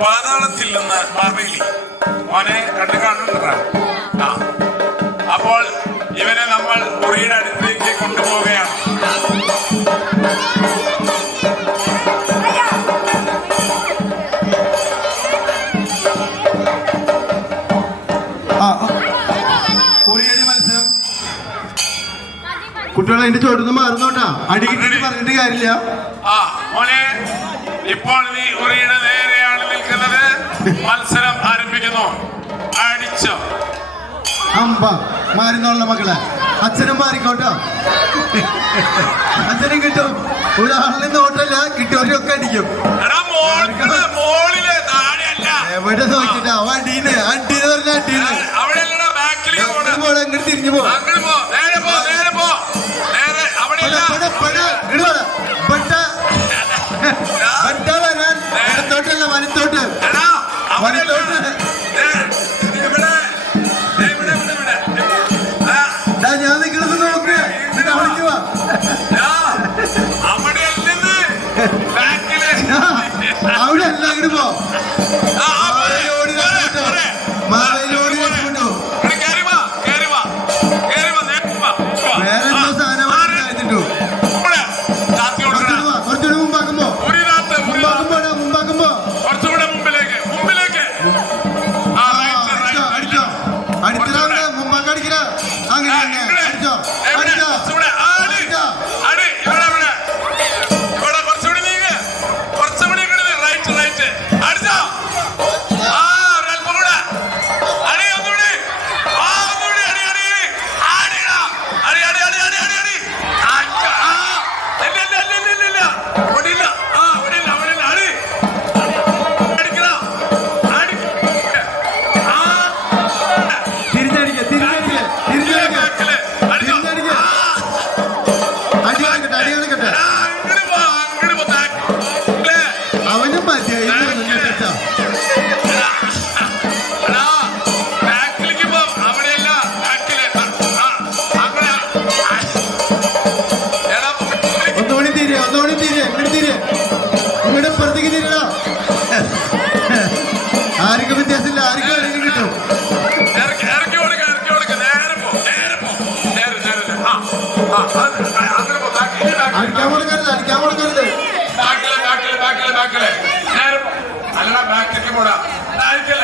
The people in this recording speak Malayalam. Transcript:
പാതാളത്തിൽ നിന്ന് ബാബേലി മോനെ കണ്ടു കാണുന്നതാണ്. അപ്പോൾ ഇവനെ നമ്മൾ മുറിയുടെ അടുത്തേക്ക് കൊണ്ടുപോവുകയാണ്. കുട്ടികളെ അതിന്റെ ചോട്ടൊന്നും മാറുന്നോട്ടാ, അടി കിട്ടിട്ട് പറഞ്ഞിട്ട് കാര്യമില്ല. മോനെ ഇപ്പോൾ നീ ഉറിയുടെ നേരെയാണ് നിൽക്കുന്നത്. മത്സരം ആരംഭിക്കുന്നു. അടിച്ചോ. അമ്പ മാറുന്നുള്ള മക്കളെ, അച്ഛനും മാറിക്കോട്ടോ. അച്ഛനും കിട്ടും. ഒരാളിന് നോട്ടല്ല, കിട്ടിയവരൊക്കെ അടിക്കും. എവിടെ നോക്കിട്ടാ വണ്ടീന്ന് അണ്ടീന്ന് പറഞ്ഞ അണ്ടീന്ന് അങ്ങോട്ട് തിരിഞ്ഞു പോ. വരാൻ ഇടത്തോട്ടല്ല വലത്തോട്ട് വലത്തോട്ട്. ഞാൻ നിൽക്കുന്നത് നോക്ക്, അവിടേക്ക് വാ. അവിടെ അല്ല അങ്ങോട്ട് പോ. ആർക്കും വ്യത്യാസമില്ല, ആർക്കും ആരെങ്കിലും കിട്ടും. അടിക്കാൻ കൊടുക്കരുത്, അടിക്കാൻ കൊടുക്കരുത്. അല്ല ബാക്കിലേക്ക് പോടാ. അടിക്കാൻ